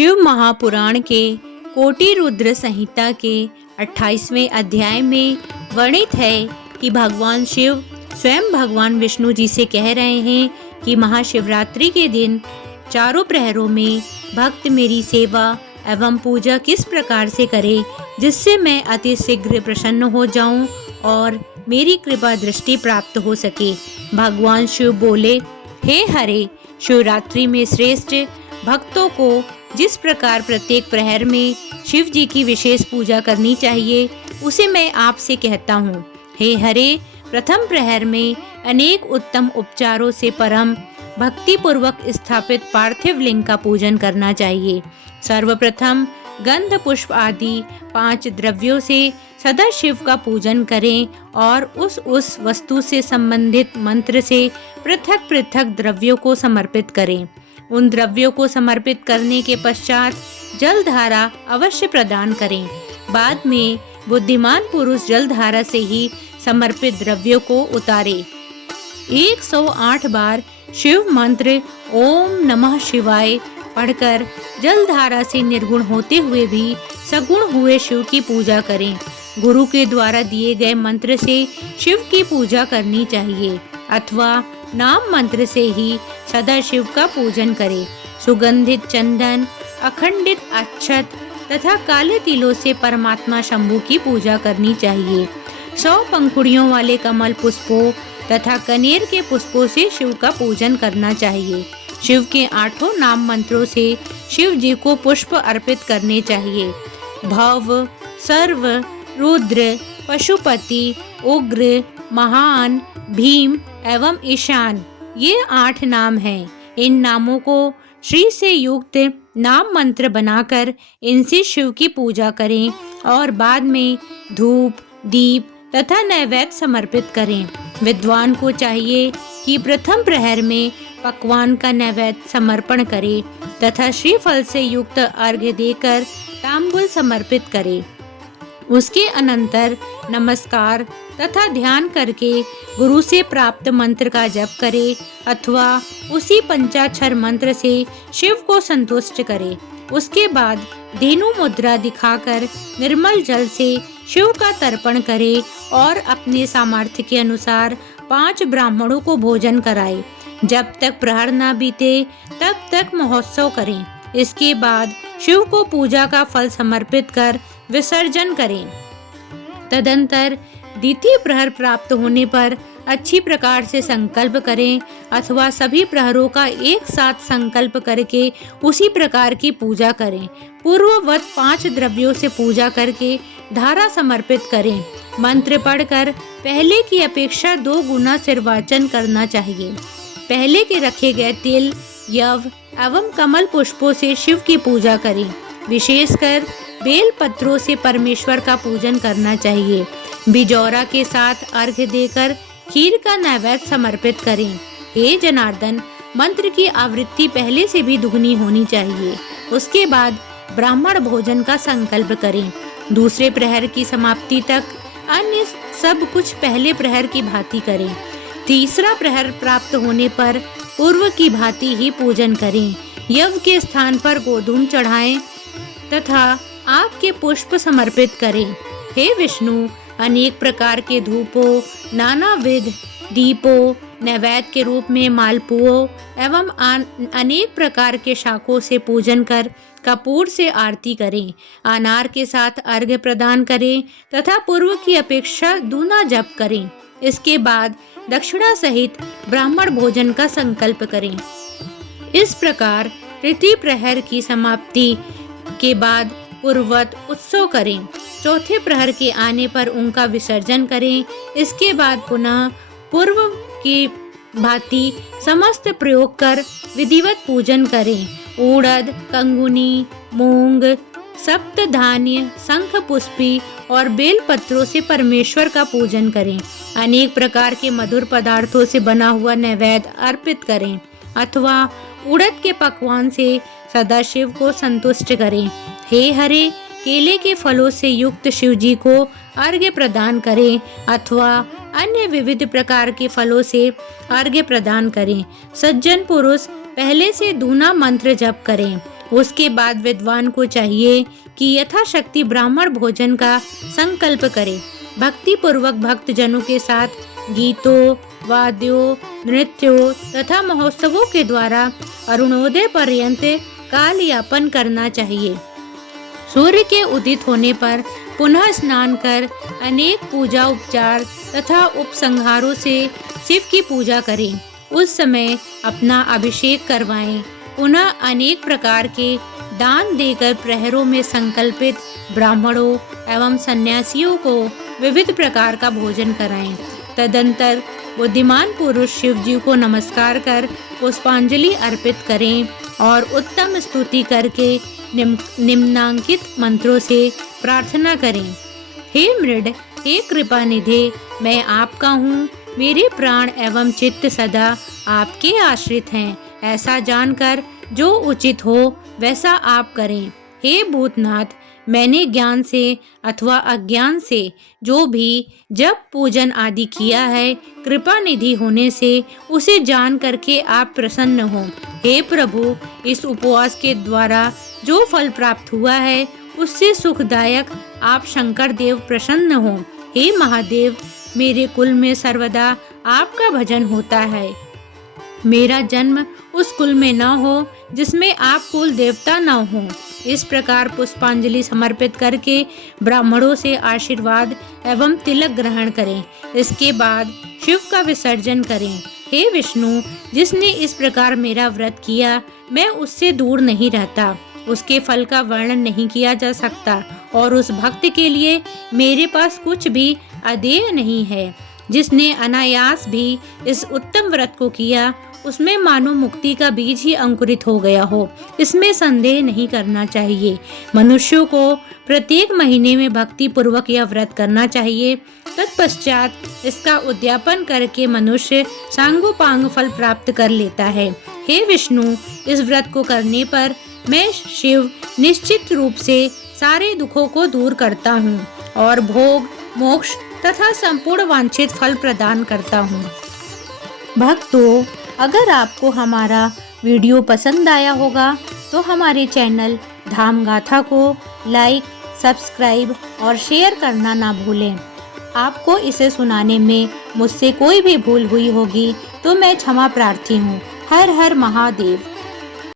शिव महापुराण के कोटि रुद्र संहिता के 28वें अध्याय में वर्णित है कि भगवान शिव स्वयं भगवान विष्णु जी से कह रहे हैं कि महाशिवरात्रि के दिन चारों प्रहरों में भक्त मेरी सेवा एवं पूजा किस प्रकार से करे जिससे मैं अति शीघ्र प्रसन्न हो जाऊं और मेरी कृपा दृष्टि प्राप्त हो सके। भगवान शिव बोले, हे हरे, शिवरात्रि में श्रेष्ठ भक्तों को जिस प्रकार प्रत्येक प्रहर में शिव जी की विशेष पूजा करनी चाहिए उसे मैं आपसे कहता हूँ। हे हरे, प्रथम प्रहर में अनेक उत्तम उपचारों से परम भक्ति पूर्वक स्थापित पार्थिव लिंग का पूजन करना चाहिए। सर्वप्रथम गंध पुष्प आदि 5 द्रव्यों से सदा शिव का पूजन करें और उस वस्तु से संबंधित मंत्र से पृथक पृथक द्रव्यों को समर्पित करें। उन द्रव्यों को समर्पित करने के पश्चात जलधारा अवश्य प्रदान करें। बाद में बुद्धिमान पुरुष जलधारा से ही समर्पित द्रव्यों को उतारे। 108 बार शिव मंत्र ओम नमः शिवाय पढ़कर जलधारा से निर्गुण होते हुए भी सगुण हुए शिव की पूजा करें। गुरु के द्वारा दिए गए मंत्र से शिव की पूजा करनी चाहिए अथवा नाम मंत्र से ही सदा शिव का पूजन करें। सुगंधित चंदन, अखंडित अक्षत तथा काले तिलों से परमात्मा शंभु की पूजा करनी चाहिए। 100 पंखुड़ियों वाले कमल पुष्पों तथा कनेर के पुष्पों से शिव का पूजन करना चाहिए। शिव के 8 नाम मंत्रों से शिव जी को पुष्प अर्पित करने चाहिए। भव, सर्व, रुद्र, पशुपति, उग्र, महान, भीम एवं ईशान, ये 8 नाम हैं। इन नामों को श्री से युक्त नाम मंत्र बनाकर इनसे शिव की पूजा करें और बाद में धूप, दीप तथा नैवेद्य समर्पित करें। विद्वान को चाहिए कि प्रथम प्रहर में पकवान का नैवेद्य समर्पण करे तथा श्रीफल से युक्त अर्घ्य देकर तांबूल समर्पित करे। उसके अनंतर नमस्कार तथा ध्यान करके गुरु से प्राप्त मंत्र का जप करे अथवा उसी पंचाक्षर मंत्र से शिव को संतुष्ट करे। उसके बाद धेनु मुद्रा दिखाकर निर्मल जल से शिव का तर्पण करे और अपने सामर्थ्य के अनुसार 5 ब्राह्मणों को भोजन कराए। जब तक प्रहर न बीते तब तक महोत्सव करें। इसके बाद शिव को पूजा का फल समर्पित कर विसर्जन करें। तदंतर द्वितीय प्रहर प्राप्त होने पर अच्छी प्रकार से संकल्प करें अथवा सभी प्रहरों का एक साथ संकल्प करके उसी प्रकार की पूजा करें। पूर्ववत 5 द्रव्यों से पूजा करके धारा समर्पित करें। मंत्र पढ़कर पहले की अपेक्षा 2 गुना सिरवाचन करना चाहिए। पहले के रखे गए तिल, यव एवं कमल पुष्पों से शिव की पूजा करें। विशेषकर बेल पत्रों से परमेश्वर का पूजन करना चाहिए। बिजौरा के साथ अर्घ्य देकर खीर का नैवेद्य समर्पित करें। हे जनार्दन, मंत्र की आवृत्ति पहले से भी दुगनी होनी चाहिए। उसके बाद ब्राह्मण भोजन का संकल्प करें। दूसरे प्रहर की समाप्ति तक अन्य सब कुछ पहले प्रहर की भांति करें। तीसरा प्रहर प्राप्त होने पर पूर्व की भांति ही पूजन करें। यव के स्थान पर गोधूम चढ़ाएं तथा आग के पुष्प समर्पित करें। हे विष्णु, अनेक प्रकार के धूपों, नानाविध दीपों, नैवेद्य के रूप में मालपुओं एवं अनेक प्रकार के शाकों से पूजन कर कपूर से आरती करें। अनार के साथ अर्घ्य प्रदान करें तथा पूर्व की अपेक्षा दूना जप करें। इसके बाद दक्षिणा सहित ब्राह्मण भोजन का संकल्प करें। इस प्रकार तृतीय प्रहर की समाप्ति के बाद पूर्ववत उत्सव करें। चौथे प्रहर के आने पर उनका विसर्जन करें। इसके बाद पुनः पूर्व की भांति समस्त प्रयोग कर विधिवत पूजन करें। उड़द, कंगुनी, मूंग, सप्त धान्य, शंख पुष्पी और बेल पत्रों से परमेश्वर का पूजन करें। अनेक प्रकार के मधुर पदार्थों से बना हुआ नैवेद्य अर्पित करें अथवा उड़द के पकवान से सदाशिव को संतुष्ट करें। हे हरे, केले के फलों से युक्त शिव जी को अर्घ्य प्रदान करें अथवा अन्य विविध प्रकार के फलों से अर्घ्य प्रदान करें। सज्जन पुरुष पहले से दूना मंत्र जप करें। उसके बाद विद्वान को चाहिए कि यथाशक्ति ब्राह्मण भोजन का संकल्प करे। भक्ति पूर्वक भक्त जनों के साथ गीतों, वाद्यों, नृत्यों तथा महोत्सवों के द्वारा अरुणोदय पर्यंत काल यापन करना चाहिए। सूर्य के उदित होने पर पुनः स्नान कर अनेक पूजा उपचार तथा उपसंहारों से शिव की पूजा करें। उस समय अपना अभिषेक करवाएं। पुनः अनेक प्रकार के दान देकर प्रहरों में संकल्पित ब्राह्मणों एवं सन्यासियों को विविध प्रकार का भोजन कराएं। तदंतर बुद्धिमान पुरुष शिव जी को नमस्कार कर पुष्पांजलि अर्पित करें और उत्तम स्तुति करके निम्नांकित मंत्रों से प्रार्थना करें। हे मृड, हे कृपा निधे, मैं आपका हूँ। मेरे प्राण एवं चित्त सदा आपके आश्रित हैं। ऐसा जानकर जो उचित हो वैसा आप करें। हे भूतनाथ, मैंने ज्ञान से अथवा अज्ञान से जो भी जप पूजन आदि किया है, कृपा निधि होने से उसे जान करके आप प्रसन्न हो। हे प्रभु, इस उपवास के द्वारा जो फल प्राप्त हुआ है उससे सुखदायक आप शंकर देव प्रसन्न हो। हे महादेव, मेरे कुल में सर्वदा आपका भजन होता है। मेरा जन्म उस कुल में न हो जिसमें आप कुल देवता न हो। इस प्रकार पुष्पांजलि समर्पित करके ब्राह्मणों से आशीर्वाद एवं तिलक ग्रहण करें। इसके बाद शिव का विसर्जन करें। हे विष्णु, जिसने इस प्रकार मेरा व्रत किया, मैं उससे दूर नहीं रहता। उसके फल का वर्णन नहीं किया जा सकता और उस भक्त के लिए मेरे पास कुछ भी अदेय नहीं है। जिसने अनायास भी इस उत्तम व्रत को किया, उसमें मानो मुक्ति का बीज ही अंकुरित हो गया हो। इसमें संदेह नहीं करना चाहिए। मनुष्यों को प्रत्येक महीने में भक्ति पूर्वक यह व्रत करना चाहिए। तत्पश्चात इसका उद्यापन करके मनुष्य सांगोपांग फल प्राप्त कर लेता है। हे विष्णु, इस व्रत को करने पर मैं शिव निश्चित रूप से सारे दुखों को दूर करता हूँ और भोग, मोक्ष तथा संपूर्ण वांछित फल प्रदान करता हूँ। भक्तों, अगर आपको हमारा वीडियो पसंद आया होगा तो हमारे चैनल धाम गाथा को लाइक, सब्सक्राइब और शेयर करना ना भूलें। आपको इसे सुनाने में मुझसे कोई भी भूल हुई होगी तो मैं क्षमा प्रार्थी हूँ। हर हर महादेव।